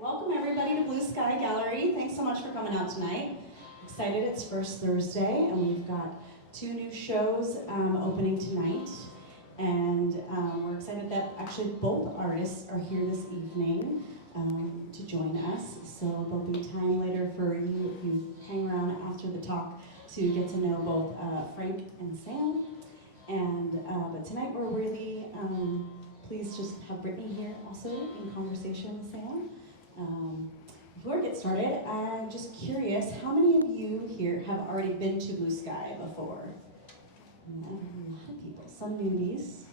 Welcome everybody to Blue Sky Gallery. Thanks so much for coming out tonight. Excited it's first Thursday and we've got 2 new shows opening tonight. And we're excited that actually both artists are here this evening to join us. So there'll be time later for you if you hang around after the talk to get to know both Frank and Sam. And but tonight we're really pleased just to have Brittney here also in conversation with Sam. Before we get started, I'm just curious, how many of you here have already been to Blue Sky before? A lot of people. Some newbies.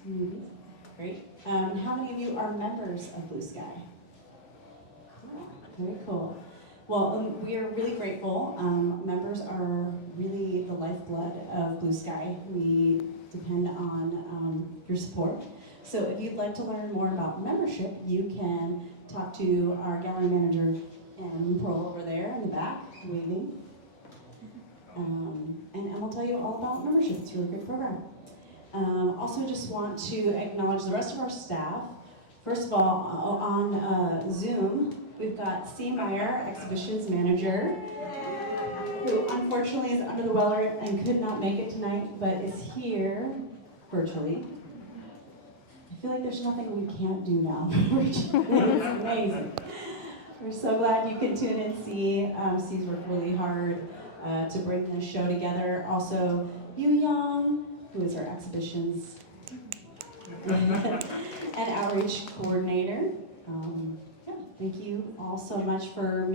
Great. How many of you are members of Blue Sky? Very cool. Well, we are really grateful. Members are really the lifeblood of Blue Sky. We depend on your support. So if you'd like to learn more about membership, you can talk to our gallery manager, Pearl, over there in the back, waving. And we'll tell you all about membership. It's a really great program. Also just want to acknowledge the rest of our staff. First of all, on Zoom, we've got C. Meyer, exhibitions manager, who unfortunately is under the weather and could not make it tonight, but is here virtually. I feel like there's nothing we can't do now. It's amazing. We're so glad you can tune in. C's worked really hard to bring this show together. Also, Yu Yang, who is our exhibitions and outreach coordinator. Thank you all so much for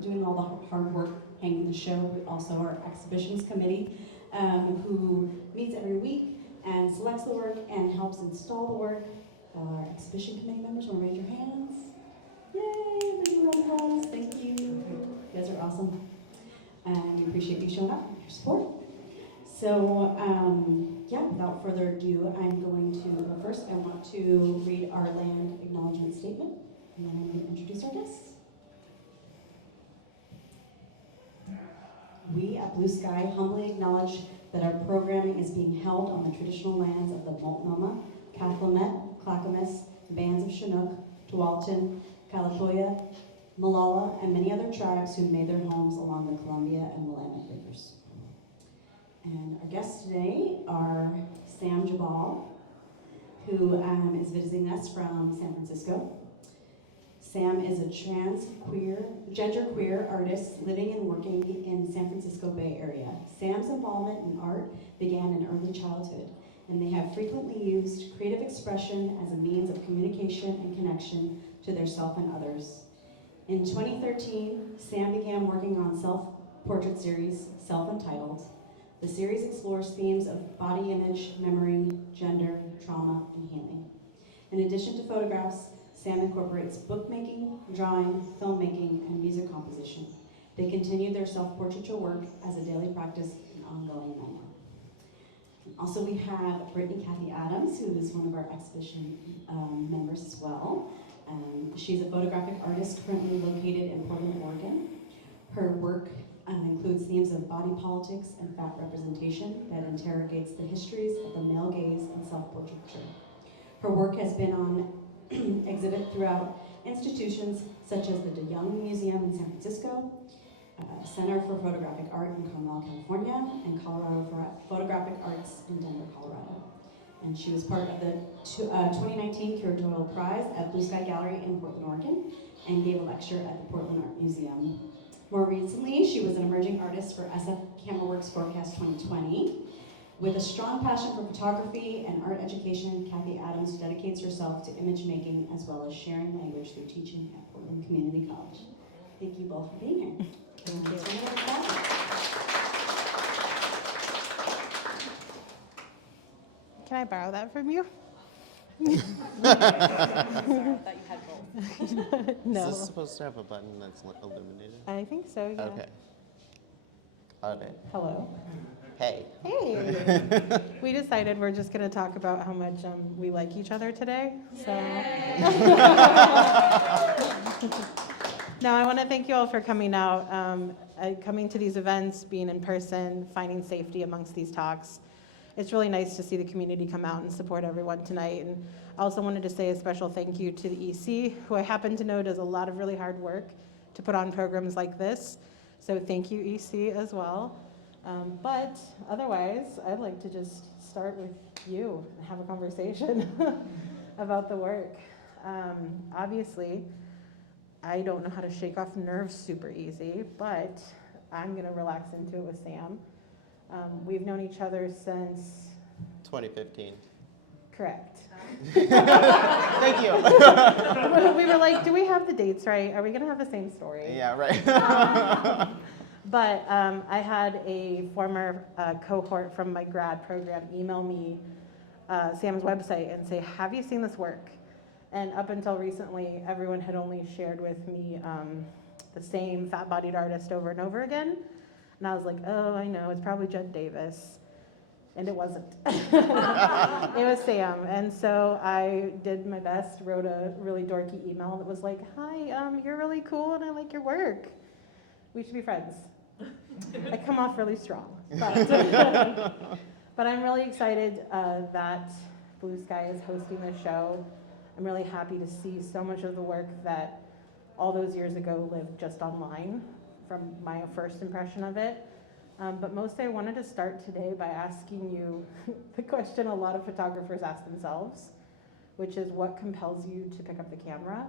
doing all the hard work hanging the show. We also our exhibitions committee, who meets every week and selects the work and helps install the work. Our exhibition committee members, want to raise your hands? Yay! Big round of applause. Thank you. You guys are awesome. And we appreciate you showing up and your support. So, without further ado, I'm going to, first I want to read our land acknowledgement statement, and then I'm going to introduce our guests. We at Blue Sky humbly acknowledge that our programming is being held on the traditional lands of the Multnomah, Cathlamet, Clackamas, bands of Chinook, Tualatin, Kalatoya, Malala, and many other tribes who made their homes along the Columbia and Willamette rivers. And our guests today are Sam Geballe, who is visiting us from San Francisco. Sam is a genderqueer artist living and working in San Francisco Bay Area. Sam's involvement in art began in early childhood, and they have frequently used creative expression as a means of communication and connection to their self and others. In 2013, Sam began working on self-portrait series, Self-Untitled. The series explores themes of body image, memory, gender, trauma, and healing. In addition to photographs, Sam incorporates bookmaking, drawing, filmmaking, and music composition. They continue their self-portraiture work as a daily practice and ongoing memoir. Also, we have Brittney Cathey-Adams, who is one of our exhibition members as well. She's a photographic artist currently located in Portland, Oregon. Her work includes themes of body politics and fat representation that interrogates the histories of the male gaze and self-portraiture. Her work has been on exhibit throughout institutions such as the De Young Museum in San Francisco, Center for Photographic Art in Carmel, California, and Colorado for Photographic Arts in Denver, Colorado. And she was part of the 2019 Curatorial Prize at Blue Sky Gallery in Portland, Oregon, and gave a lecture at the Portland Art Museum. More recently, she was an emerging artist for SF Cameraworks Forecast 2020. With a strong passion for photography and art education, Cathey-Adams dedicates herself to image making as well as sharing language through teaching at Portland Community College. Thank you both for being here. Thank you. Can I borrow that from you? Sorry, I thought you had both. No. Is this supposed to have a button that's illuminated? I think so, yeah. Okay. Got it. Hello. Hey. Hey. We decided we're just going to talk about how much we like each other today. So. No, I want to thank you all for coming out, coming to these events, being in person, finding safety amongst these talks. it's really nice to see the community come out and support everyone tonight. And I also wanted to say a special thank you to the EC, who I happen to know does a lot of really hard work to put on programs like this. So thank you, EC, as well. But otherwise, I'd like to just start with you and have a conversation about the work. Obviously, I don't know how to shake off nerves super easy, but I'm gonna relax into it with Sam. We've known each other since, 2015. correct. Thank you. We were like, do we have the dates right? Are we gonna have the same story? Yeah, right. But I had a former cohort from my grad program email me Sam's website and say, have you seen this work? And up until recently, everyone had only shared with me the same fat-bodied artist over and over again. And I was like, oh, I know, it's probably Jed Davis. And it wasn't. It was Sam. And so I did my best, wrote a really dorky email that was like, hi, you're really cool and I like your work. We should be friends. I come off really strong. But I'm really excited that Blue Sky is hosting this show. I'm really happy to see so much of the work that all those years ago lived just online from my first impression of it. But mostly I wanted to start today by asking you the question a lot of photographers ask themselves, which is what compels you to pick up the camera?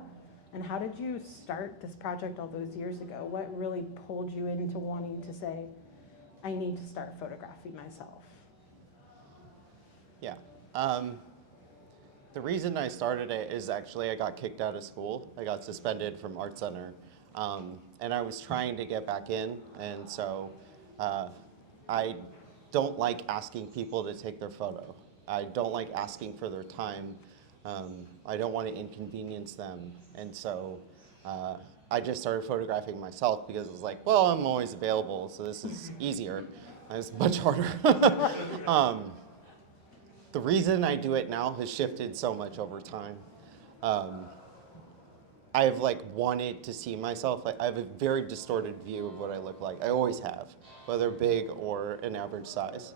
And how did you start this project all those years ago? What really pulled you into wanting to say, I need to start photographing myself? Yeah. The reason I started it is actually I got kicked out of school. I got suspended from Art Center. And I was trying to get back in. And so I don't like asking people to take their photo. I don't like asking for their time. I don't want to inconvenience them. And so I just started photographing myself because it was like, well, I'm always available, so this is easier. It's much harder. The reason I do it now has shifted so much over time. I've wanted to see myself. I have a very distorted view of what I look like. I always have, whether big or an average size.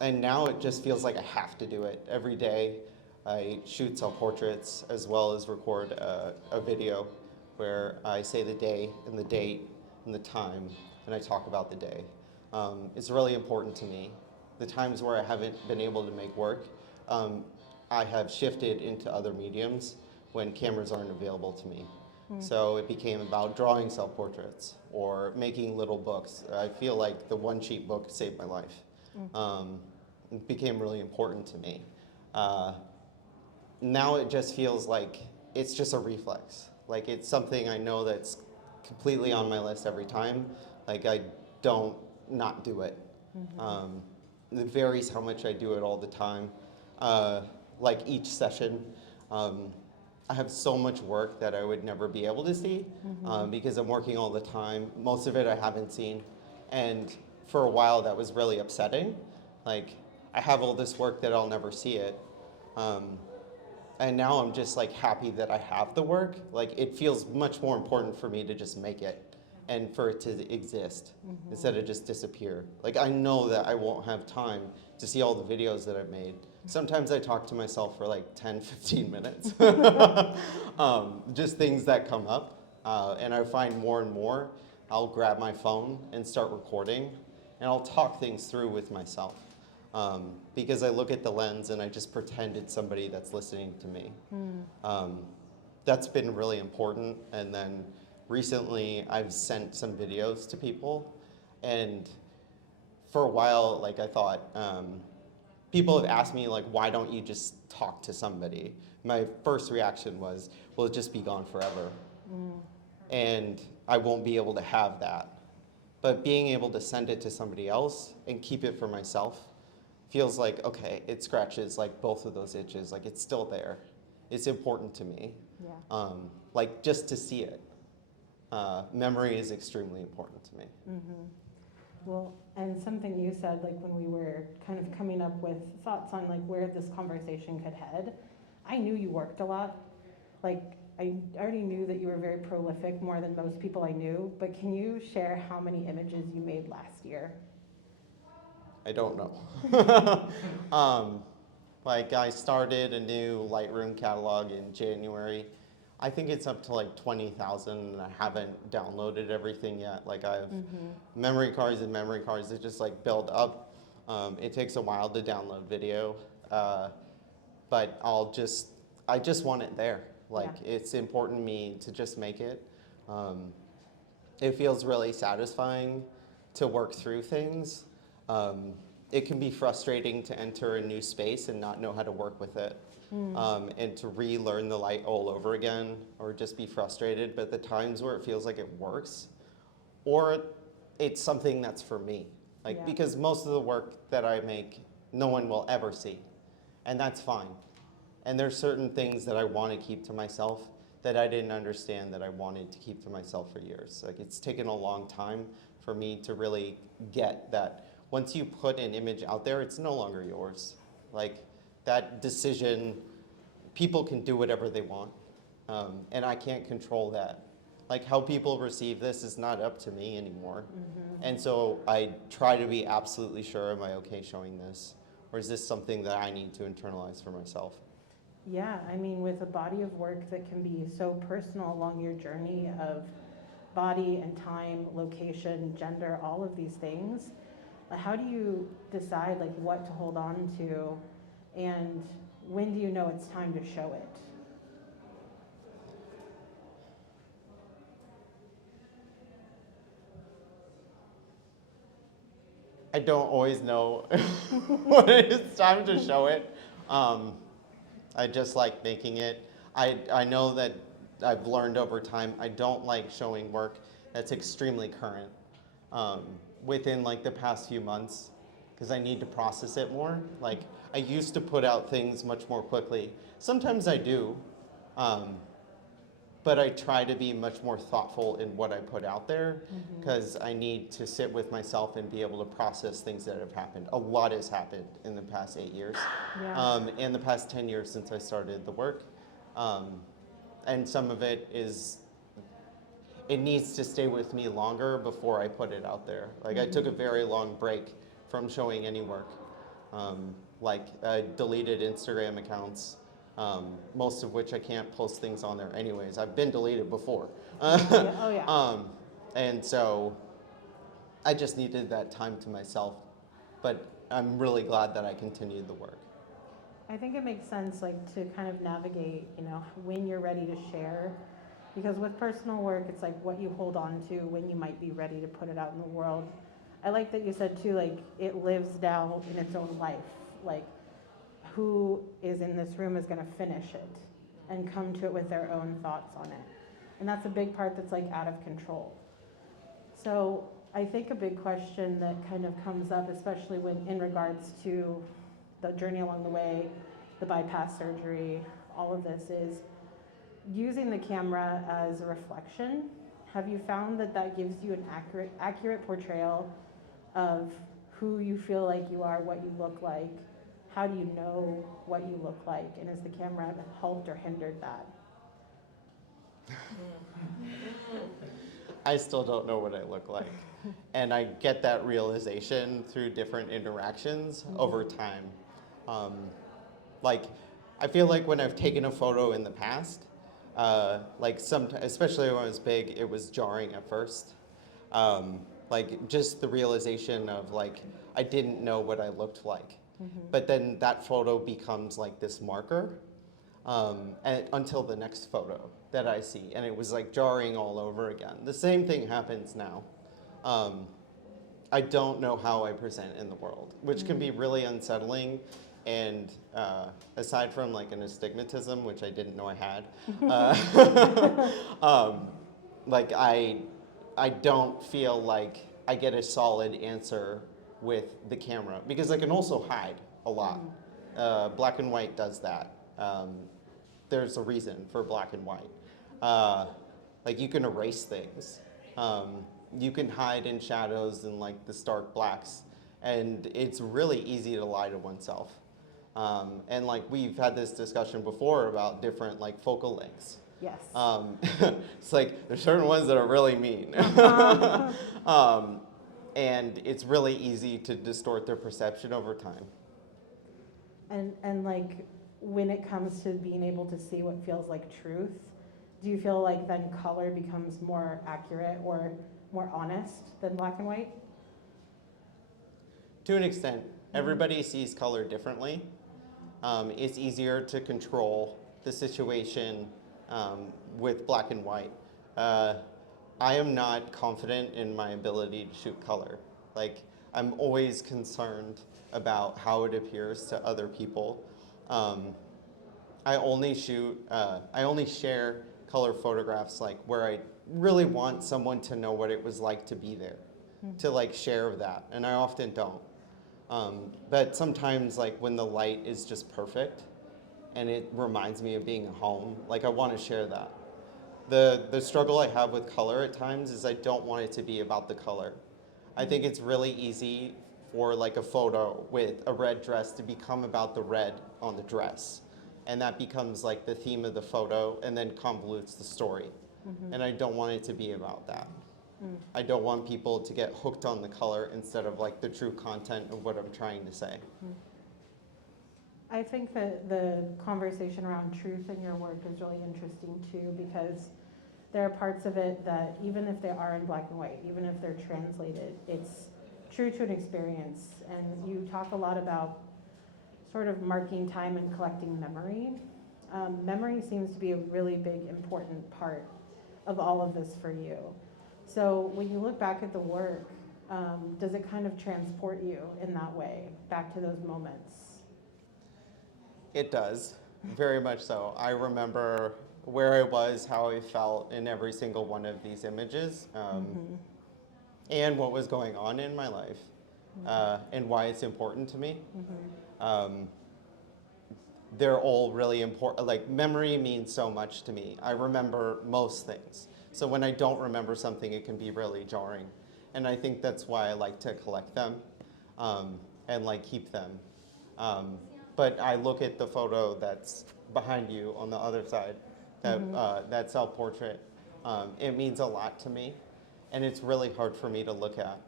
And now it just feels like I have to do it every day. I shoot self-portraits as well as record a video where I say the day and the date and the time, and I talk about the day. It's really important to me. The times where I haven't been able to make work, I have shifted into other mediums when cameras aren't available to me. So it became about drawing self-portraits or making little books. I feel like the one sheet book saved my life. It became really important to me. Now it just feels like it's just a reflex. Like it's something I know that's completely on my list every time. Like I don't not do it. It varies how much I do it all the time. Like each session, I have so much work that I would never be able to see because I'm working all the time. Most of it I haven't seen. And for a while that was really upsetting. Like I have all this work that I'll never see it. And now I'm just like happy that I have the work. Like it feels much more important for me to just make it and for it to exist instead of just disappear. Like I know that I won't have time to see all the videos that I've made. Sometimes I talk to myself for like 10, 15 minutes. Just things that come up. And I find more and more, I'll grab my phone and start recording and I'll talk things through with myself. Because I look at the lens and I just pretend it's somebody that's listening to me. That's been really important. And then recently I've sent some videos to people, and for a while, like I thought, people have asked me like, why don't you just talk to somebody? My first reaction was, will it just be gone forever? And I won't be able to have that. But being able to send it to somebody else and keep it for myself feels like, okay, it scratches like both of those itches, like it's still there. It's important to me. Yeah. Like just to see it. Memory is extremely important to me. Well, and something you said, like when we were kind of coming up with thoughts on like where this conversation could head, I knew you worked a lot. Like I already knew that you were very prolific, more than most people I knew, but can you share how many images you made last year? I don't know. Like I started a new Lightroom catalog in January. I think it's up to like 20,000 and I haven't downloaded everything yet. Like I have memory cards and memory cards that just like build up. It takes a while to download video, but I just want it there. Like it's important to me to just make it. It feels really satisfying to work through things. It can be frustrating to enter a new space and not know how to work with it. And to relearn the light all over again, or just be frustrated. But the times where it feels like it works, or it's something that's for me. Like, because most of the work that I make, no one will ever see. And that's fine. And there's certain things that I want to keep to myself that I didn't understand that I wanted to keep to myself for years. Like, it's taken a long time for me to really get that once you put an image out there, it's no longer yours. Like, that decision, people can do whatever they want, and I can't control that. Like, how people receive this is not up to me anymore. And so I try to be absolutely sure, am I okay showing this? Or is this something that I need to internalize for myself? Yeah, I mean, with a body of work that can be so personal along your journey of body and time, location, gender, all of these things, how do you decide like what to hold on to, and when do you know it's time to show it? I don't always know when it's time to show it. I just like making it. I know that I've learned over time, I don't like showing work that's extremely current within like the past few months, because I need to process it more. Like, I used to put out things much more quickly. Sometimes I do, but I try to be much more thoughtful in what I put out there, because I need to sit with myself and be able to process things that have happened. A lot has happened in the past 8 years, and the past 10 years since I started the work. And some of it is, it needs to stay with me longer before I put it out there. Like, I took a very long break from showing any work. Like, I deleted Instagram accounts, most of which I can't post things on there anyways. I've been deleted before. And so I just needed that time to myself. But I'm really glad that I continued the work. I think it makes sense, like, to kind of navigate, you know, when you're ready to share. Because with personal work, it's like what you hold on to when you might be ready to put it out in the world. I like that you said too, like, it lives now in its own life. Like, who is in this room is gonna finish it and come to it with their own thoughts on it. And that's a big part that's like out of control. So I think a big question that kind of comes up, especially when in regards to the journey along the way, the bypass surgery, all of this, is using the camera as a reflection. Have you found that that gives you an accurate portrayal of who you feel like you are, what you look like? How do you know what you look like? And has the camera helped or hindered that? I still don't know what I look like. And I get that realization through different interactions over time. Like, I feel like when I've taken a photo in the past, like especially when I was big, it was jarring at first. Like, just the realization of like, I didn't know what I looked like. But then that photo becomes like this marker until the next photo that I see. And it was like jarring all over again. The same thing happens now. I don't know how I present in the world, which can be really unsettling. And aside from like an astigmatism, which I didn't know I had, like I don't feel like I get a solid answer with the camera, because I can also hide a lot. Black and white does that. There's a reason for black and white. Like, you can erase things. You can hide in shadows and like the stark blacks, and it's really easy to lie to oneself. And like, we've had this discussion before about different like focal lengths. Yes. It's like, there's certain ones that are really mean. and it's really easy to distort their perception over time. And like, when it comes to being able to see what feels like truth, do you feel like then color becomes more accurate or more honest than black and white? To an extent, everybody sees color differently. It's easier to control the situation with black and white. I am not confident in my ability to shoot color. Like, I'm always concerned about how it appears to other people. I only share color photographs like where I really want someone to know what it was like to be there, to like share that, and I often don't. But sometimes, like when the light is just perfect and it reminds me of being at home, like I want to share that. The struggle I have with color at times is I don't want it to be about the color. I think it's really easy for like a photo with a red dress to become about the red on the dress. And that becomes like the theme of the photo and then convolutes the story. And I don't want it to be about that. I don't want people to get hooked on the color instead of like the true content of what I'm trying to say. I think that the conversation around truth in your work is really interesting too, because there are parts of it that even if they are in black and white, even if they're translated, it's true to an experience. And you talk a lot about sort of marking time and collecting memory. Memory seems to be a really big, important part of all of this for you. So when you look back at the work, does it kind of transport you in that way, back to those moments? It does, very much so. I remember where I was, how I felt in every single one of these images, and what was going on in my life, and why it's important to me. They're all really important. Like, memory means so much to me. I remember most things. So when I don't remember something, it can be really jarring. And I think that's why I like to collect them and like keep them. But I look at the photo that's behind you on the other side, that self-portrait. It means a lot to me, and it's really hard for me to look at.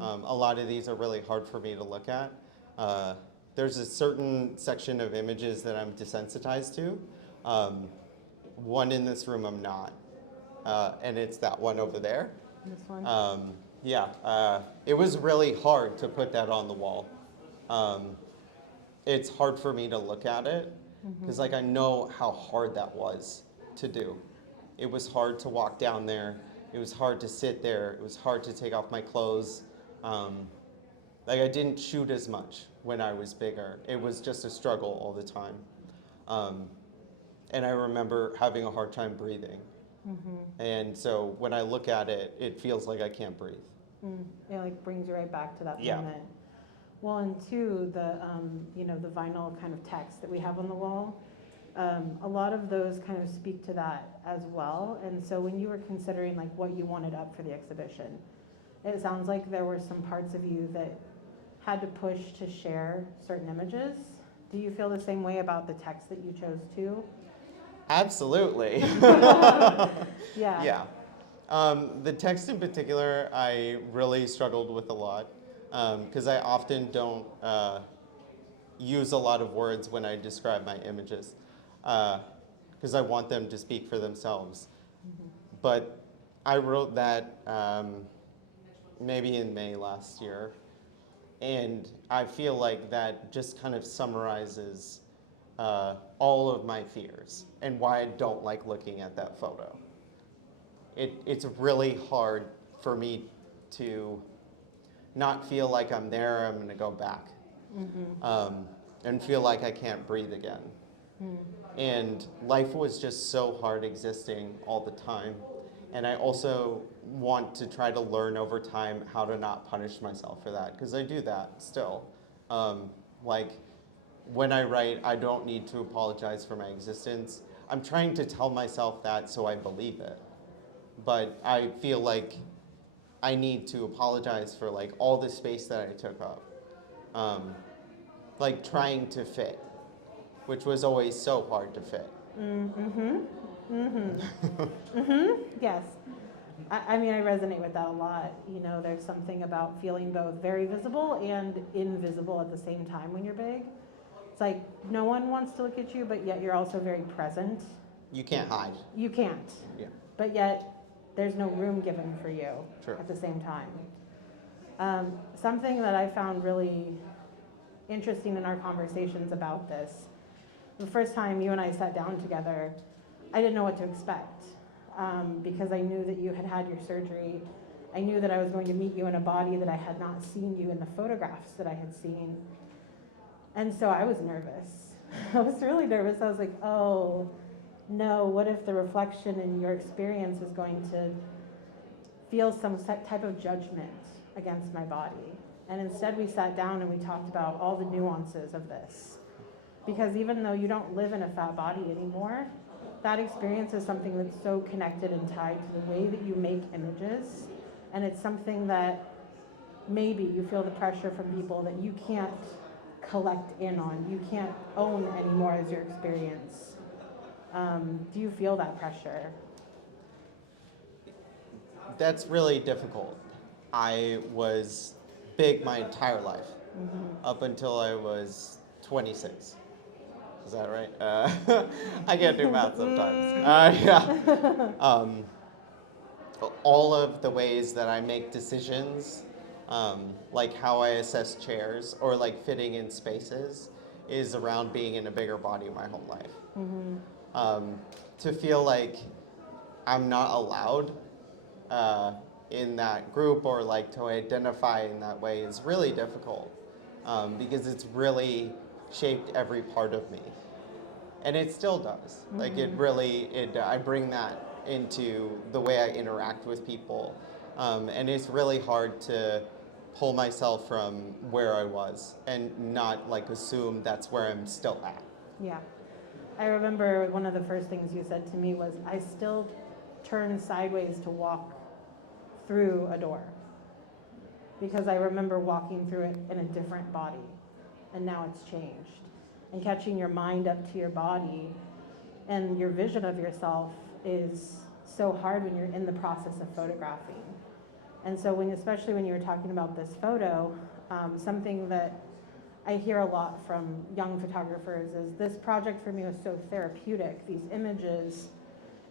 A lot of these are really hard for me to look at. There's a certain section of images that I'm desensitized to. One in this room I'm not, and it's that one over there. This one? It was really hard to put that on the wall. It's hard for me to look at it because like I know how hard that was to do. It was hard to walk down there. It was hard to sit there. It was hard to take off my clothes. Like I didn't shoot as much when I was bigger. It was just a struggle all the time. And I remember having a hard time breathing. And so when I look at it, it feels like I can't breathe. It like brings you right back to that Yeah. moment. Well, and two, the the vinyl kind of text that we have on the wall, a lot of those kind of speak to that as well. And so when you were considering like what you wanted up for the exhibition, it sounds like there were some parts of you that had to push to share certain images. Do you feel the same way about the text that you chose to? Absolutely. Yeah. Yeah. The text in particular, I really struggled with a lot because I often don't use a lot of words when I describe my images because I want them to speak for themselves. But I wrote that maybe in May last year, and I feel like that just kind of summarizes all of my fears and why I don't like looking at that photo. It's really hard for me to not feel like I'm there, I'm gonna go back, and feel like I can't breathe again. And life was just so hard existing all the time. And I also want to try to learn over time how to not punish myself for that, because I do that still. Like, when I write, I don't need to apologize for my existence. I'm trying to tell myself that so I believe it. But I feel like I need to apologize for like all the space that I took up. Like trying to fit, which was always so hard to fit. Yes. I mean, I resonate with that a lot. You know, there's something about feeling both very visible and invisible at the same time when you're big. It's like no one wants to look at you, but yet you're also very present. You can't hide. You can't. Yeah. But yet there's no room given for you True. at the same time. Something that I found really interesting in our conversations about this, the first time you and I sat down together, I didn't know what to expect because I knew that you had had your surgery. I knew that I was going to meet you in a body that I had not seen you in the photographs that I had seen. And so I was nervous. I was really nervous. I was like, oh, no, what if the reflection in your experience is going to feel some type of judgment against my body? And instead we sat down and we talked about all the nuances of this. Because even though you don't live in a fat body anymore, that experience is something that's so connected and tied to the way that you make images. And it's something that maybe you feel the pressure from people that you can't collect in on, you can't own anymore as your experience. Do you feel that pressure? That's really difficult. I was big my entire life, up until I was 26. Is that right? I can't do math sometimes. Yeah. All of the ways that I make decisions, like how I assess chairs or like fitting in spaces, is around being in a bigger body my whole life. To feel like I'm not allowed in that group or like to identify in that way is really difficult because it's really shaped every part of me. And it still does. Like I bring that into the way I interact with people. And it's really hard to pull myself from where I was and not like assume that's where I'm still at. Yeah. I remember one of the first things you said to me was, I still turn sideways to walk through a door. Because I remember walking through it in a different body, and now it's changed. And catching your mind up to your body and your vision of yourself is so hard when you're in the process of photographing. And so especially when you were talking about this photo, something that I hear a lot from young photographers is, this project for me was so therapeutic, these images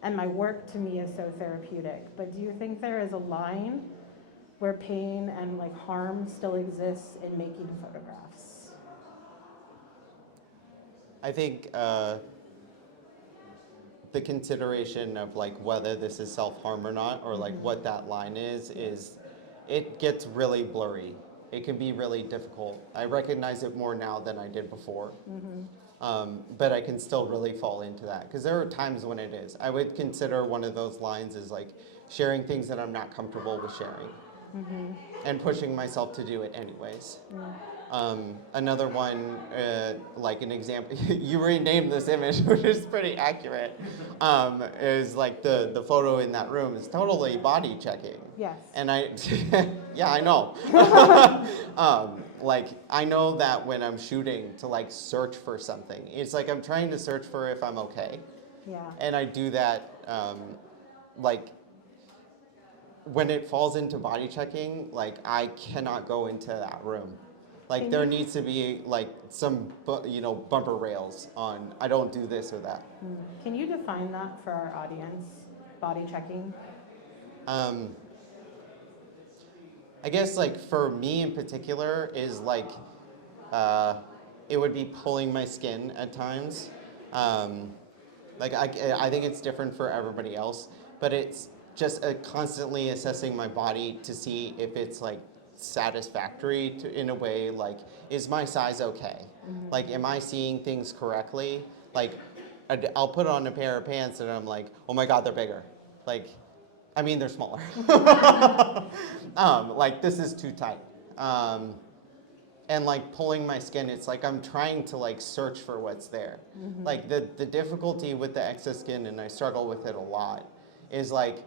and my work to me is so therapeutic. But do you think there is a line where pain and like harm still exists in making photographs? I think the consideration of like whether this is self-harm or not, or like what that line is it gets really blurry. It can be really difficult. I recognize it more now than I did before. But I can still really fall into that because there are times when it is. I would consider one of those lines is like sharing things that I'm not comfortable with sharing and pushing myself to do it anyways. Another one, like an example, you renamed this image, which is pretty accurate, is like the photo in that room is totally body checking. Yes. And yeah, I know. Like, I know that when I'm shooting to like search for something, it's like I'm trying to search for if I'm okay. Yeah. And I do that, like, when it falls into body checking, like, I cannot go into that room. Like, there needs to be, like, some, bumper rails on, I don't do this or that. Can you define that for our audience, body checking? I guess, like, for me in particular is, like, it would be pulling my skin at times. Like, I think it's different for everybody else, but it's just constantly assessing my body to see if it's, like, satisfactory in a way, like, is my size okay? Like, am I seeing things correctly? Like, I'll put on a pair of pants and I'm like, oh my God, they're bigger. Like, I mean, they're smaller. Like, this is too tight. And like pulling my skin, it's like I'm trying to like search for what's there. Like the difficulty with the excess skin, and I struggle with it a lot, is like,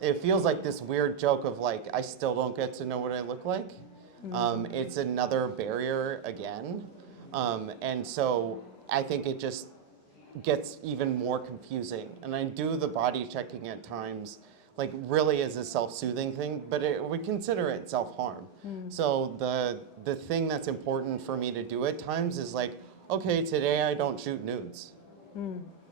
it feels like this weird joke of like, I still don't get to know what I look like. It's another barrier again. And so I think it just gets even more confusing. And I do the body checking at times, like really is a self-soothing thing, but it would consider it self-harm. So the thing that's important for me to do at times is like, okay, today I don't shoot nudes.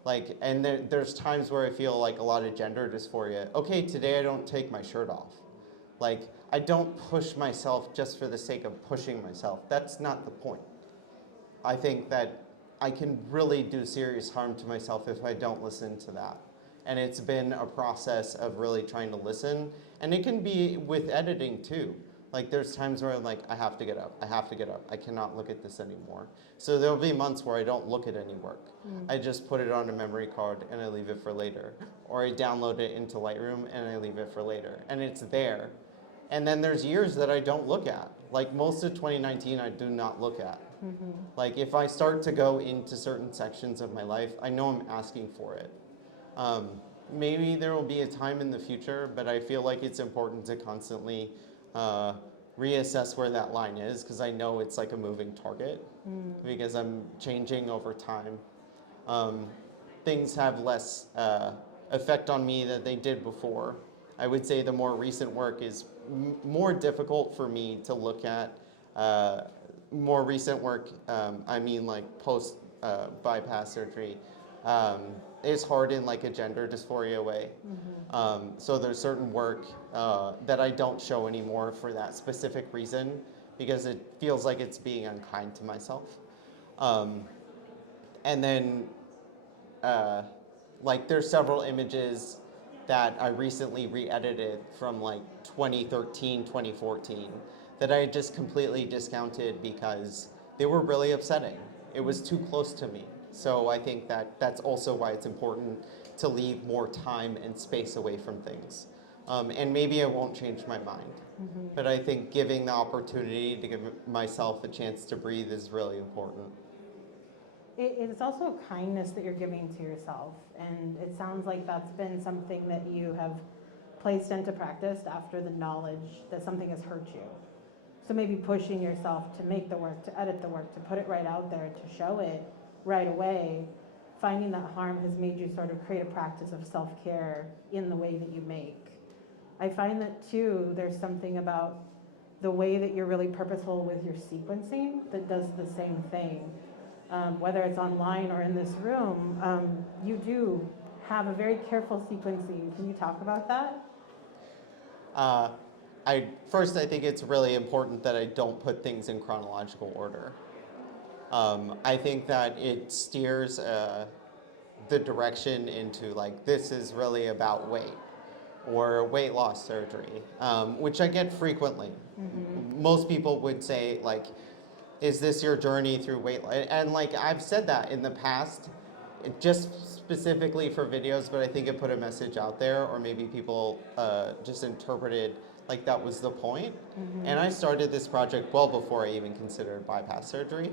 Like, and there's times where I feel like a lot of gender dysphoria. Okay, today I don't take my shirt off. Like, I don't push myself just for the sake of pushing myself. That's not the point. I think that I can really do serious harm to myself if I don't listen to that. And it's been a process of really trying to listen. And it can be with editing too. Like there's times where I'm like, I have to get up, I cannot look at this anymore. So there'll be months where I don't look at any work. I just put it on a memory card and I leave it for later. Or I download it into Lightroom and I leave it for later. And it's there. And then there's years that I don't look at. Like most of 2019, I do not look at. Like if I start to go into certain sections of my life, I know I'm asking for it. Maybe there will be a time in the future, but I feel like it's important to constantly reassess where that line is, because I know it's like a moving target, because I'm changing over time. Things have less effect on me than they did before. I would say the more recent work is more difficult for me to look at. More recent work, I mean like post bypass surgery, is hard in like a gender dysphoria way. So there's certain work that I don't show anymore for that specific reason, because it feels like it's being unkind to myself. And then like there's several images that I recently re-edited from like 2013, 2014 that I just completely discounted because they were really upsetting. It was too close to me. So I think that that's also why it's important to leave more time and space away from things. And maybe I won't change my mind, but I think giving the opportunity to give myself a chance to breathe is really important. It's also a kindness that you're giving to yourself, and it sounds like that's been something that you have placed into practice after the knowledge that something has hurt you. So maybe pushing yourself to make the work, to edit the work, to put it right out there, to show it right away, finding that harm has made you sort of create a practice of self-care in the way that you make. I find that too, there's something about the way that you're really purposeful with your sequencing that does the same thing. Whether it's online or in this room, you do have a very careful sequencing. Can you talk about that? I think it's really important that I don't put things in chronological order. I think that it steers the direction into like, this is really about weight or weight loss surgery, which I get frequently. Most people would say like, is this your journey through weight loss? And like I've said that in the past, just specifically for videos, but I think it put a message out there, or maybe people just interpreted like that was the point. And I started this project well before I even considered bypass surgery.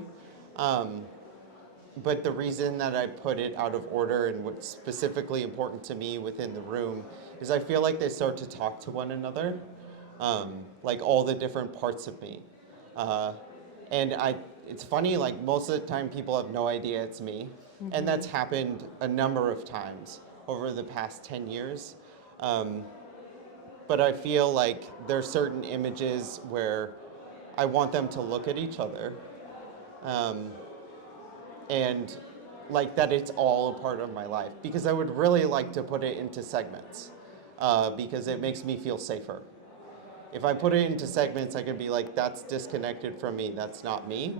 But the reason that I put it out of order and what's specifically important to me within the room is I feel like they start to talk to one another, like all the different parts of me. And it's funny, like most of the time people have no idea it's me. And that's happened a number of times over the past 10 years. But I feel like there's certain images where I want them to look at each other. And like that it's all a part of my life. Because I would really like to put it into segments, because it makes me feel safer. If I put it into segments, I can be like, that's disconnected from me, that's not me.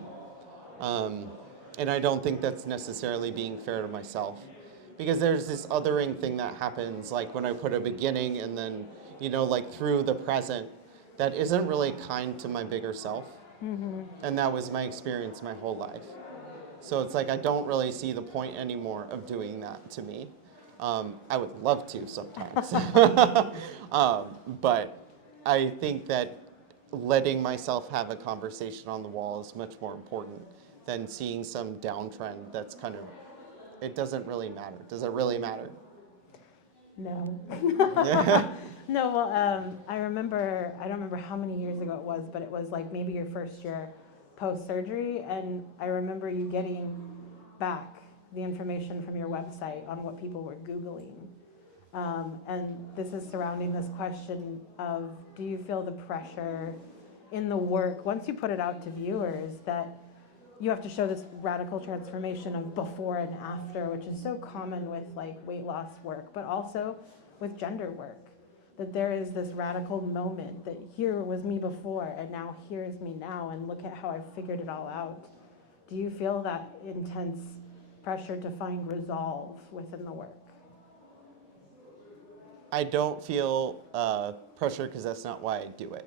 And I don't think that's necessarily being fair to myself. Because there's this othering thing that happens, like when I put a beginning and then, you know, like through the present, that isn't really kind to my bigger self. And that was my experience my whole life. So it's like, I don't really see the point anymore of doing that to me. I would love to sometimes. But I think that letting myself have a conversation on the wall is much more important than seeing some downtrend that's kind of, it doesn't really matter. Does it really matter? No. No, well, I don't remember how many years ago it was, but it was like maybe your first year post-surgery, and I remember you getting back the information from your website on what people were Googling. And this is surrounding this question of, do you feel the pressure in the work, once you put it out to viewers, that you have to show this radical transformation of before and after, which is so common with like weight loss work, but also with gender work, that there is this radical moment that here was me before and now here's me now, and look at how I've figured it all out. Do you feel that intense pressure to find resolve within the work? I don't feel pressure because that's not why I do it.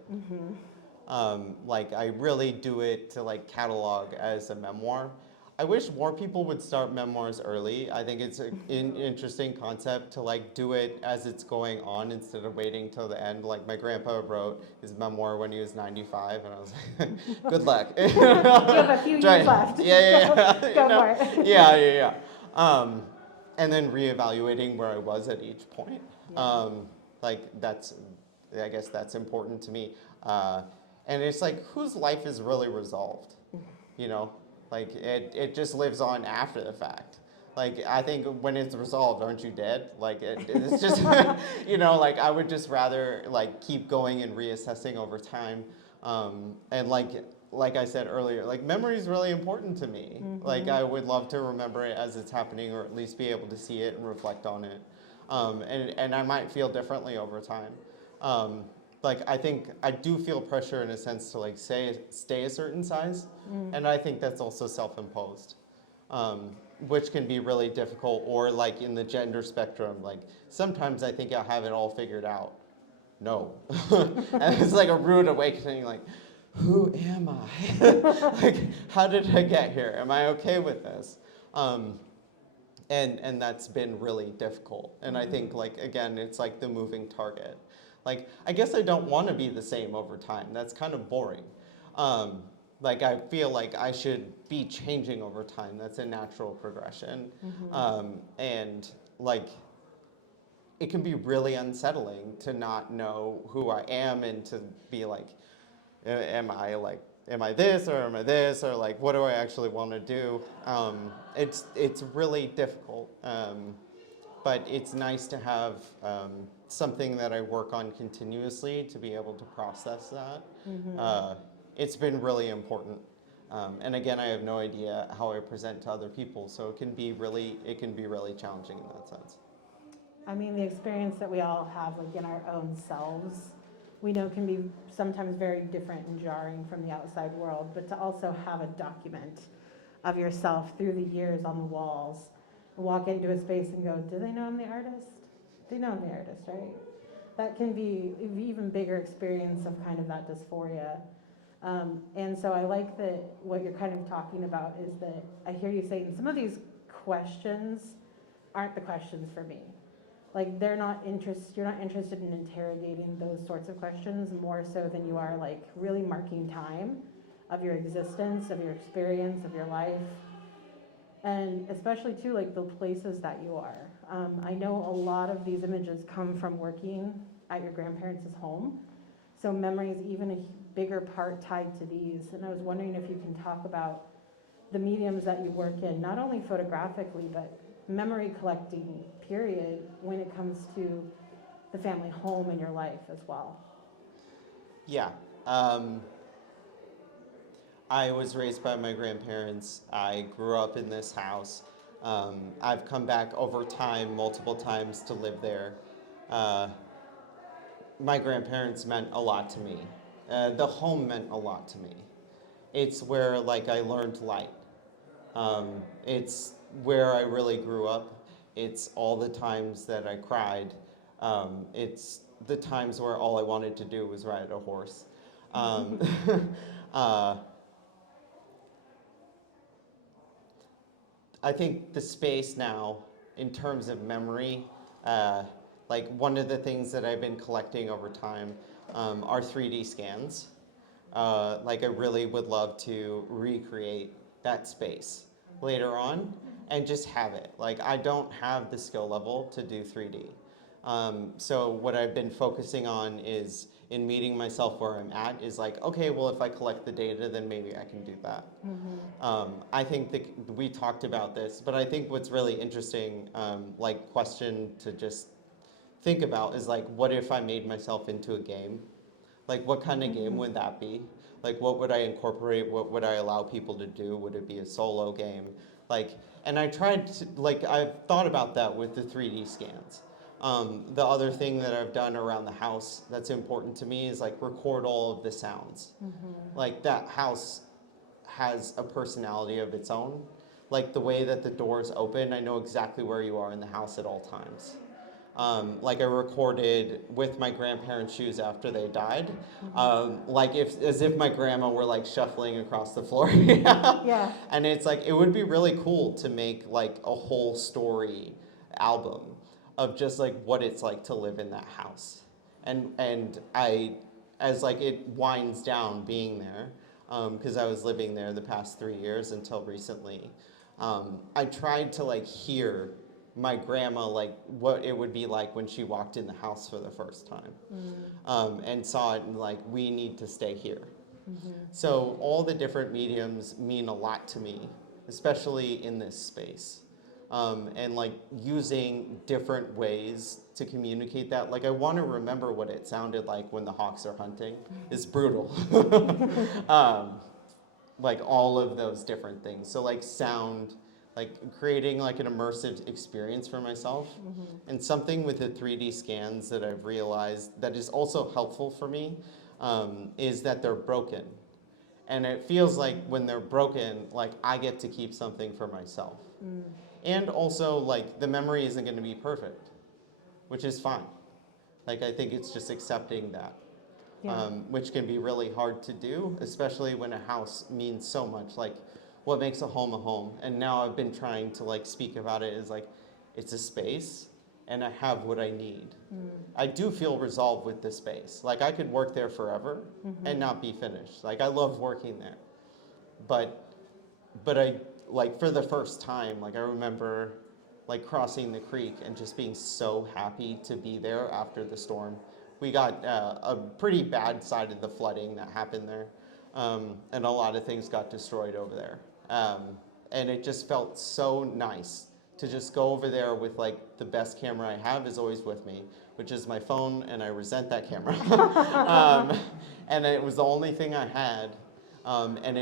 Like I really do it to like catalog as a memoir. I wish more people would start memoirs early. I think it's an interesting concept to like do it as it's going on instead of waiting till the end. Like my grandpa wrote his memoir when he was 95, and I was like, good luck. You have a few years left. Yeah. Go for it. Yeah. And then reevaluating where I was at each point. Like I guess that's important to me. And it's like, whose life is really resolved? You know, like it just lives on after the fact. Like I think when it's resolved, aren't you dead? Like it's just, you know, like I would just rather like keep going and reassessing over time. And like I said earlier, like memory is really important to me. Like I would love to remember it as it's happening, or at least be able to see it and reflect on it. And I might feel differently over time. Like I think I do feel pressure in a sense to like stay a certain size, and I think that's also self-imposed, which can be really difficult. Or like in the gender spectrum, like sometimes I think I have it all figured out. No, and it's like a rude awakening. Like, who am I? Like, how did I get here? Am I okay with this? And that's been really difficult. And I think like again, it's like the moving target. Like, I guess I don't want to be the same over time. That's kind of boring. Like, I feel like I should be changing over time. That's a natural progression. And, like, it can be really unsettling to not know who I am and to be like, am I this or am I this? Or, like, what do I actually want to do? It's really difficult. But it's nice to have something that I work on continuously to be able to process that. It's been really important. And again, I have no idea how I present to other people, so it can be really challenging in that sense. I mean, the experience that we all have, like in our own selves, we know can be sometimes very different and jarring from the outside world, but to also have a document of yourself through the years on the walls, walk into a space and go, do they know I'm the artist? They know I'm the artist, right? That can be an even bigger experience of kind of that dysphoria. And so I like that what you're kind of talking about is that I hear you saying some of these questions aren't the questions for me. Like you're not interested in interrogating those sorts of questions more so than you are like really marking time of your existence, of your experience, of your life. And especially too, like the places that you are. I know a lot of these images come from working at your grandparents' home. So memory is even a bigger part tied to these. And I was wondering if you can talk about the mediums that you work in, not only photographically, but memory collecting, period, when it comes to the family home in your life as well. Yeah. I was raised by my grandparents. I grew up in this house. I've come back over time, multiple times to live there. My grandparents meant a lot to me. The home meant a lot to me. It's where like I learned light. It's where I really grew up. It's all the times that I cried. It's the times where all I wanted to do was ride a horse. I think the space now, in terms of memory, like one of the things that I've been collecting over time are 3D scans. Like I really would love to recreate that space later on and just have it. Like I don't have the skill level to do 3D. So what I've been focusing on is in meeting myself where I'm at is like, okay, well, if I collect the data, then maybe I can do that. I think that we talked about this, but I think what's really interesting, like question to just think about is like, what if I made myself into a game? Like, what kind of game would that be? Like, what would I incorporate? What would I allow people to do? Would it be a solo game? Like, and I tried to, like, I've thought about that with the 3D scans. The other thing that I've done around the house that's important to me is like record all of the sounds. Like, that house has a personality of its own. Like, the way that the doors open, I know exactly where you are in the house at all times. Like, I recorded with my grandparents' shoes after they died, like as if my grandma were like shuffling across the floor. Yeah. And it's like, it would be really cool to make like a whole story album of just like what it's like to live in that house. And I, as like it winds down being there, because I was living there the past 3 years until recently, I tried to like hear my grandma, like what it would be like when she walked in the house for the first time, and saw it and like, we need to stay here. So all the different mediums mean a lot to me, especially in this space. And like using different ways to communicate that. Like, I want to remember what it sounded like when the hawks are hunting. It's brutal. Like all of those different things. So like sound, like creating like an immersive experience for myself. And something with the 3D scans that I've realized that is also helpful for me is that they're broken. And it feels like when they're broken, like I get to keep something for myself. And also, like, the memory isn't going to be perfect, which is fine. Like, I think it's just accepting that, which can be really hard to do, especially when a house means so much. Like, what makes a home a home? And now I've been trying to, like, speak about it as, like, it's a space, and I have what I need. I do feel resolved with the space. Like, I could work there forever and not be finished. Like, I love working there. But I, like, for the first time, like, I remember like crossing the creek and just being so happy to be there after the storm. We got a pretty bad side of the flooding that happened there, and a lot of things got destroyed over there. And it just felt so nice to just go over there with like the best camera I have is always with me, which is my phone, and I resent that camera. And it was the only thing I had, and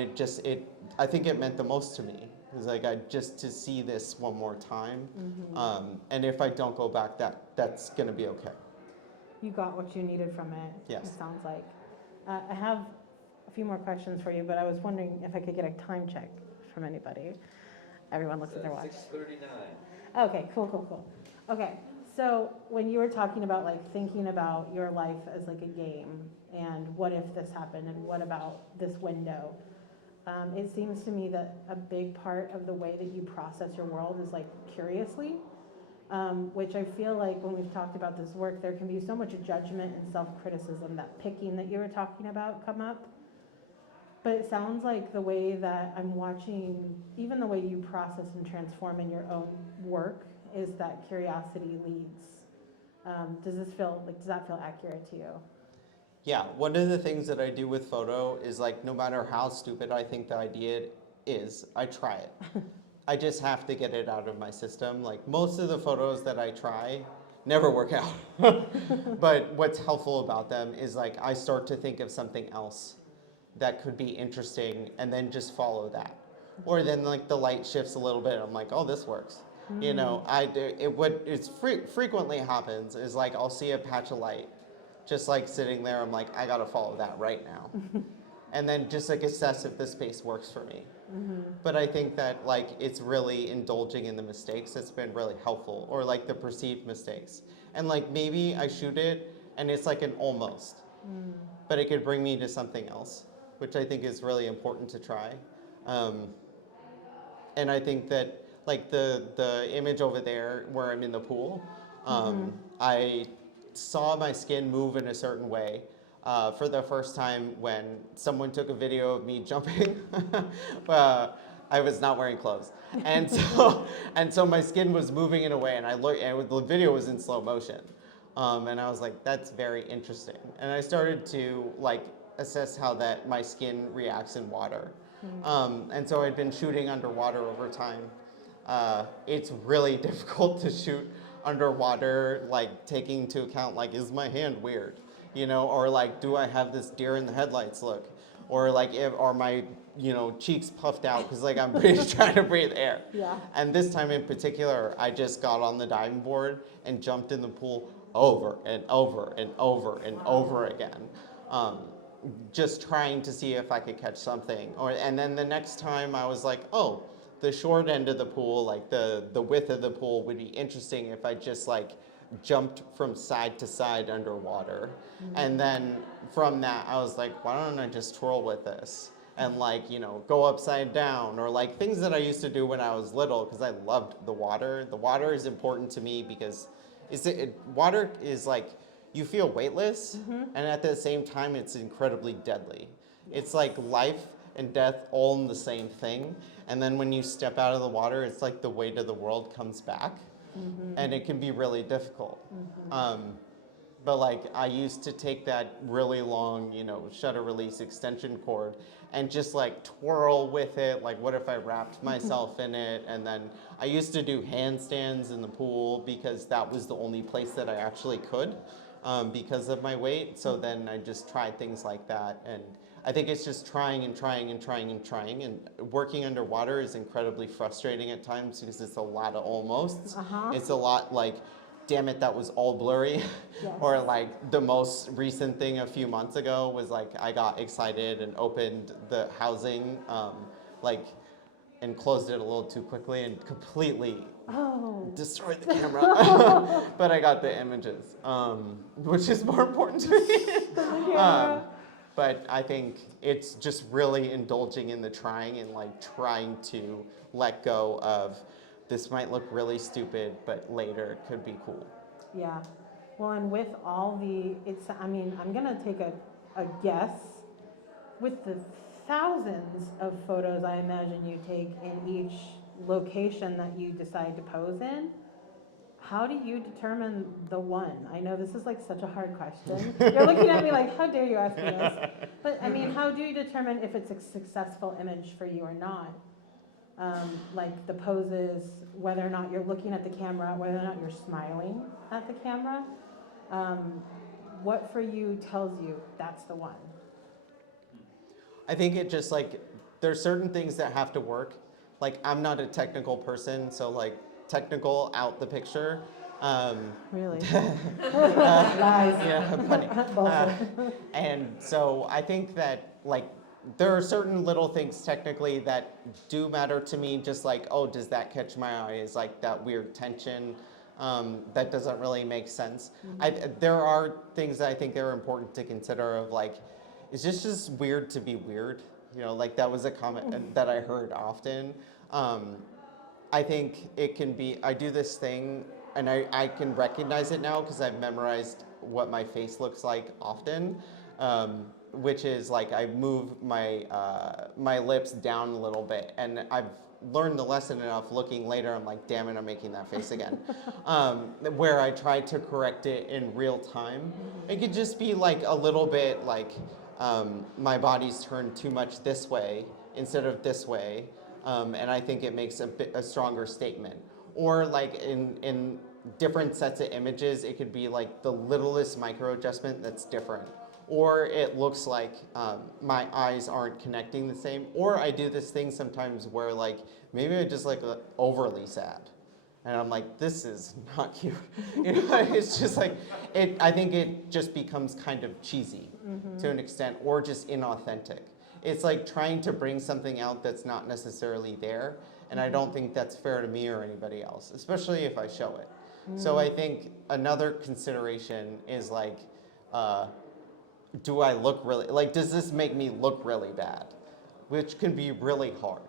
I think it meant the most to me. It's like, just to see this one more time, and if I don't go back, that's gonna be okay. You got what you needed from it. Yes. It sounds like. I have a few more questions for you, but I was wondering if I could get a time check from anybody. Everyone looks at their watch. 6:39. Okay, cool. Okay, so when you were talking about like thinking about your life as like a game, and what if this happened, and what about this window? It seems to me that a big part of the way that you process your world is like curiously, which I feel like when we've talked about this work, there can be so much judgment and self-criticism, that picking that you were talking about come up. But it sounds like the way that I'm watching, even the way you process and transform in your own work, is that curiosity leads. Does that feel accurate to you? Yeah, one of the things that I do with photo is like, no matter how stupid I think the idea is, I try it. I just have to get it out of my system. Like, most of the photos that I try never work out. But what's helpful about them is like, I start to think of something else that could be interesting, and then just follow that. Or then like the light shifts a little bit, I'm like, oh, this works. You know, frequently happens is like, I'll see a patch of light, just like sitting there, I'm like, I gotta follow that right now. And then just like assess if the space works for me. But I think that like, it's really indulging in the mistakes that's been really helpful, or like the perceived mistakes. And like, maybe I shoot it and it's like an almost, but it could bring me to something else, which I think is really important to try. And I think that like the image over there where I'm in the pool, I saw my skin move in a certain way for the first time when someone took a video of me jumping. I was not wearing clothes, and so my skin was moving in a way, and I looked, and the video was in slow motion, and I was like, that's very interesting. And I started to like assess how that my skin reacts in water, and so I'd been shooting underwater over time. It's really difficult to shoot underwater, like taking into account, like, is my hand weird? You know, or like, do I have this deer in the headlights look? Or like, are my, you know, cheeks puffed out because like I'm trying to breathe air. Yeah. And this time in particular, I just got on the diving board and jumped in the pool over and over and over and over again. Just trying to see if I could catch something. And then the next time I was like, oh, the short end of the pool, like the width of the pool would be interesting if I just like jumped from side to side underwater. And then from that, I was like, why don't I just twirl with this? And like, you know, go upside down, or like things that I used to do when I was little because I loved the water. The water is important to me because water is like, you feel weightless, and at the same time, it's incredibly deadly. It's like life and death all in the same thing. And then when you step out of the water, it's like the weight of the world comes back, and it can be really difficult. But like I used to take that really long, you know, shutter release extension cord and just like twirl with it. Like, what if I wrapped myself in it? And then I used to do handstands in the pool because that was the only place that I actually could because of my weight. So then I just tried things like that. And I think it's just trying and trying and trying and trying. And working underwater is incredibly frustrating at times because it's a lot of almosts. It's a lot like, damn it, that was all blurry. Yes. Or like the most recent thing a few months ago was like I got excited and opened the housing and closed it a little too quickly and completely destroyed the camera. But I got the images, which is more important to me. But I think it's just really indulging in the trying and like trying to let go of this might look really stupid, but later it could be cool. Yeah. Well, and with all I mean, I'm gonna take a guess. With the thousands of photos I imagine you take in each location that you decide to pose in, how do you determine the one? I know this is like such a hard question. You're looking at me like, how dare you ask me this? But I mean, how do you determine if it's a successful image for you or not? Like the poses, whether or not you're looking at the camera, whether or not you're smiling at the camera. What for you tells you that's the one? I think it just like, there's certain things that have to work. Like I'm not a technical person, so like technical out the picture. Really? Lies. Yeah, funny. And so I think that like, there are certain little things technically that do matter to me, just like, oh, does that catch my eye? Is like that weird tension that doesn't really make sense. There are things that I think that are important to consider of like, is this just weird to be weird? You know, like that was a comment that I heard often. I think it can be, I do this thing and I can recognize it now because I've memorized what my face looks like often. Which is like I move my my lips down a little bit, and I've learned the lesson enough. Looking later, I'm like, damn it, I'm making that face again. Where I try to correct it in real time. It could just be like a little bit like my body's turned too much this way instead of this way, and I think it makes a stronger statement. Or like in different sets of images, it could be like the littlest micro adjustment that's different. Or it looks like my eyes aren't connecting the same. Or I do this thing sometimes where like, maybe I just like overly sad. And I'm like, this is not cute. You know, it's just like, I think it just becomes kind of cheesy to an extent, or just inauthentic. It's like trying to bring something out that's not necessarily there. And I don't think that's fair to me or anybody else, especially if I show it. So I think another consideration is like, do I look really, like, does this make me look really bad? Which can be really hard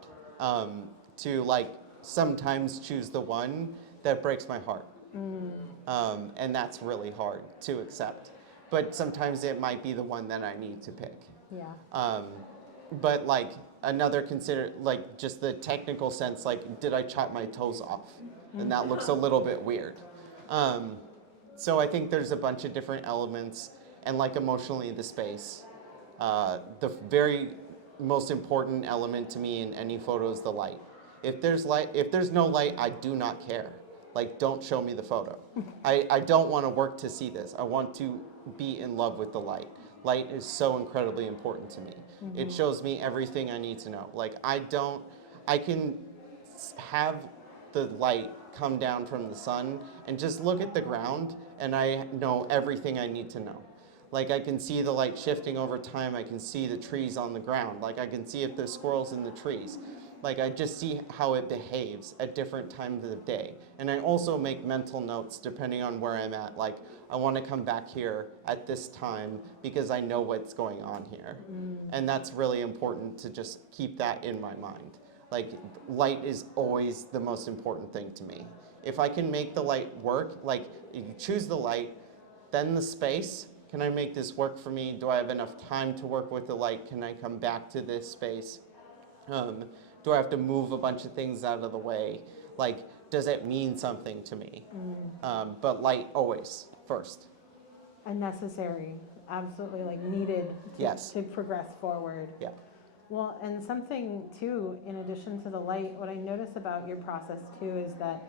to like sometimes choose the one that breaks my heart. And that's really hard to accept. But sometimes it might be the one that I need to pick. Yeah. But like another like just the technical sense, like did I chop my toes off? And that looks a little bit weird. So I think there's a bunch of different elements. And like emotionally, the space. The very most important element to me in any photo is the light. If there's no light, I do not care. Like, don't show me the photo. I don't want to work to see this. I want to be in love with the light. Light is so incredibly important to me. It shows me everything I need to know. Like, I can have the light come down from the sun and just look at the ground and I know everything I need to know. Like, I can see the light shifting over time. I can see the trees on the ground. Like, I can see if there's squirrels in the trees. Like, I just see how it behaves at different times of the day. And I also make mental notes depending on where I'm at. Like, I want to come back here at this time because I know what's going on here. And that's really important to just keep that in my mind. Like, light is always the most important thing to me. If I can make the light work, like, you choose the light, then the space. Can I make this work for me? Do I have enough time to work with the light? Can I come back to this space? Do I have to move a bunch of things out of the way? Like, does it mean something to me? But light always first. And necessary, absolutely, like needed Yes. to progress forward. Yeah. Well, and something too, in addition to the light, what I notice about your process too is that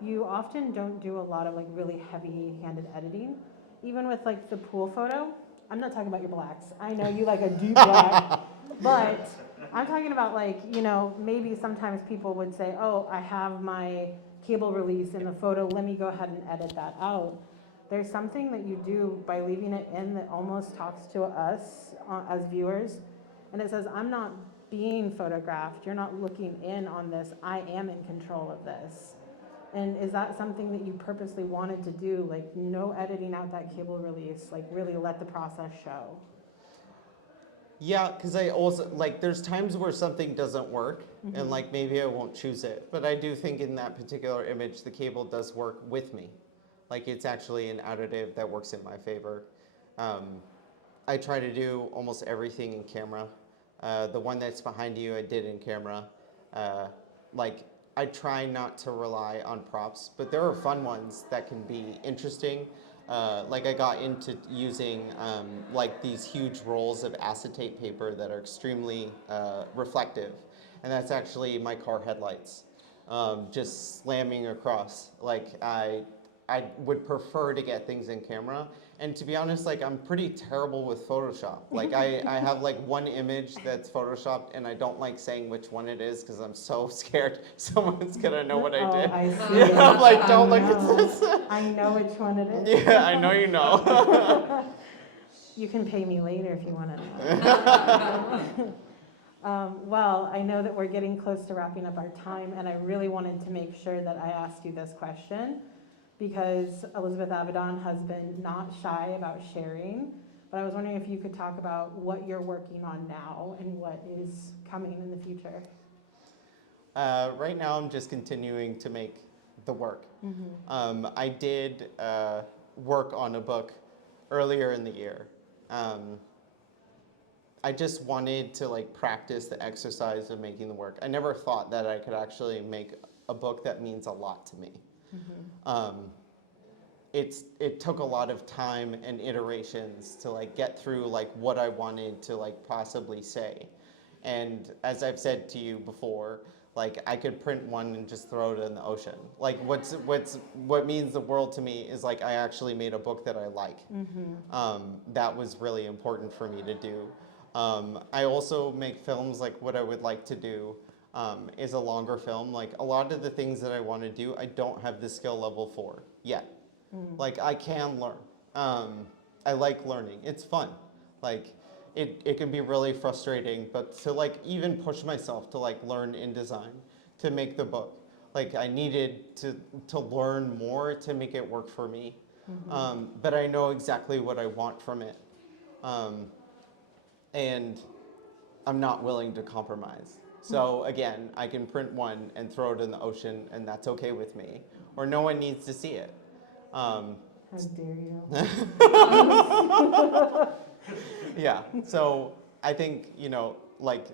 you often don't do a lot of like really heavy-handed editing. Even with like the pool photo, I'm not talking about your blacks. I know you like a deep black, but I'm talking about like, you know, maybe sometimes people would say, oh, I have my cable release in the photo, let me go ahead and edit that out. There's something that you do by leaving it in that almost talks to us as viewers. And it says, I'm not being photographed. You're not looking in on this. I am in control of this. And is that something that you purposely wanted to do? Like, no editing out that cable release, like really let the process show. Yeah, because I also, like, there's times where something doesn't work, and like maybe I won't choose it. But I do think in that particular image, the cable does work with me. Like, it's actually an additive that works in my favor. I try to do almost everything in camera. The one that's behind you, I did in camera. Like, I try not to rely on props, but there are fun ones that can be interesting. Like, I got into using like these huge rolls of acetate paper that are extremely reflective, and that's actually my car headlights, just slamming across. Like, I would prefer to get things in camera. And to be honest, like, I'm pretty terrible with Photoshop. Like, I have like one image that's Photoshopped and I don't like saying which one it is because I'm so scared someone's gonna know what I did. I see. Yeah, I'm like, don't look know. at this. I know which one it is. Yeah, I know you know. You can pay me later if you want to know. Well, I know that we're getting close to wrapping up our time, and I really wanted to make sure that I asked you this question, because Elizabeth Avedon has been not shy about sharing, but I was wondering if you could talk about what you're working on now and what is coming in the future. Right now, I'm just continuing to make the work. I did work on a book earlier in the year. I just wanted to like practice the exercise of making the work. I never thought that I could actually make a book that means a lot to me. It took a lot of time and iterations to like get through like what I wanted to like possibly say. And as I've said to you before, like I could print one and just throw it in the ocean. Like what means the world to me is like I actually made a book that I like. That was really important for me to do. I also make films. Like what I would like to do is a longer film. Like a lot of the things that I want to do, I don't have the skill level for yet. Like I can learn. I like learning. It's fun. Like it can be really frustrating, but to like even push myself to like learn InDesign to make the book. Like I needed to learn more to make it work for me. But I know exactly what I want from it. And I'm not willing to compromise. So again, I can print one and throw it in the ocean, and that's okay with me. Or no one needs to see it. How dare you? Yeah, so I think, you know, like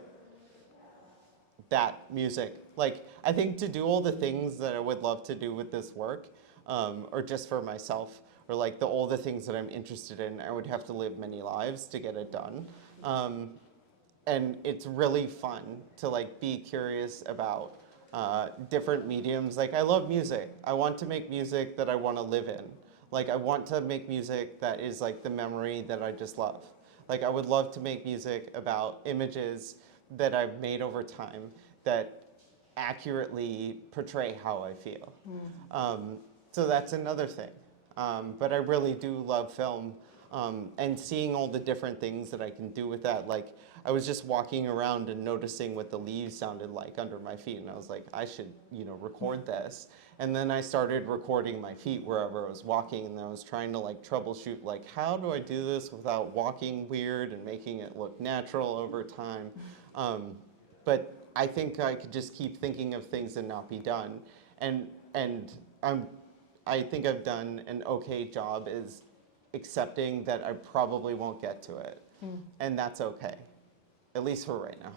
that music, like I think to do all the things that I would love to do with this work, or just for myself, or like all the things that I'm interested in, I would have to live many lives to get it done. And it's really fun to like be curious about different mediums. Like, I love music. I want to make music that I want to live in. Like, I want to make music that is like the memory that I just love. Like, I would love to make music about images that I've made over time that accurately portray how I feel. So that's another thing. But I really do love film, and seeing all the different things that I can do with that. Like, I was just walking around and noticing what the leaves sounded like under my feet, and I was like, I should, record this. And then I started recording my feet wherever I was walking, and then I was trying to like troubleshoot, like, how do I do this without walking weird and making it look natural over time? But I think I could just keep thinking of things and not be done. And I think I've done an okay job is accepting that I probably won't get to it. And that's okay, at least for right now.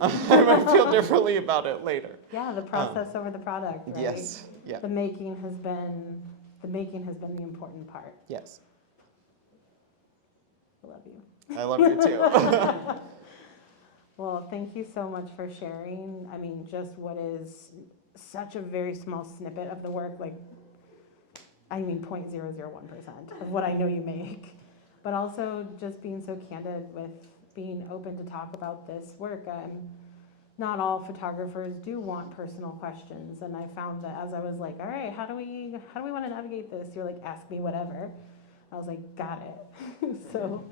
I might feel differently about it later. Yeah, the process over the product, right? Yes, yeah, The making has been the important part. yes. I love you. I love you too. Well, thank you so much for sharing. I mean, just what is such a very small snippet of the work, like, I mean 0.001% of what I know you make, but also just being so candid with being open to talk about this work. Not all photographers do want personal questions, and I found that as I was like, all right, how do we want to navigate this? You're like, ask me whatever. I was like, got it. So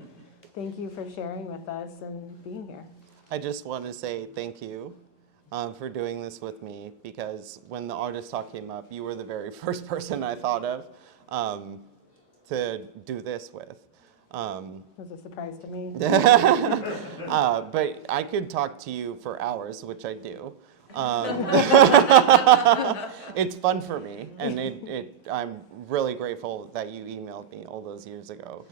thank you for sharing with us and being here. I just want to say thank you for doing this with me, because when the artist talk came up, you were the very first person I thought of to do this with. It was a surprise to me. But I could talk to you for hours, which I do. It's fun for me, and I'm really grateful that you emailed me all those years ago.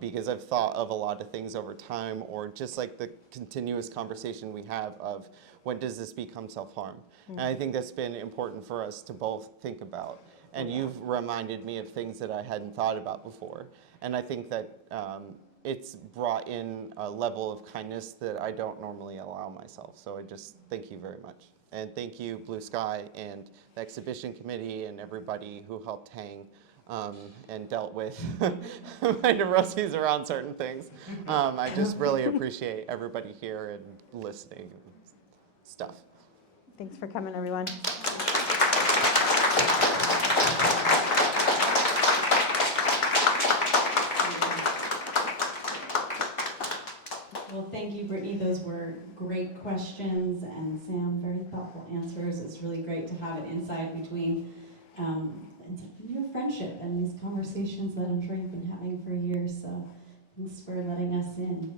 Because I've thought of a lot of things over time, or just like the continuous conversation we have of when does this become self-harm? And I think that's been important for us to both think about. And you've reminded me of things that I hadn't thought about before. And I think that it's brought in a level of kindness that I don't normally allow myself. So I just thank you very much. And thank you, Blue Sky, and the exhibition committee, and everybody who helped hang and dealt with my neuroses around certain things. I just really appreciate everybody here and listening and stuff. Thanks for coming, everyone. Well, thank you, Brittney. Those were great questions, and Sam, very thoughtful answers. It's really great to have an insight between your friendship and these conversations that I'm sure you've been having for years. So thanks for letting us in.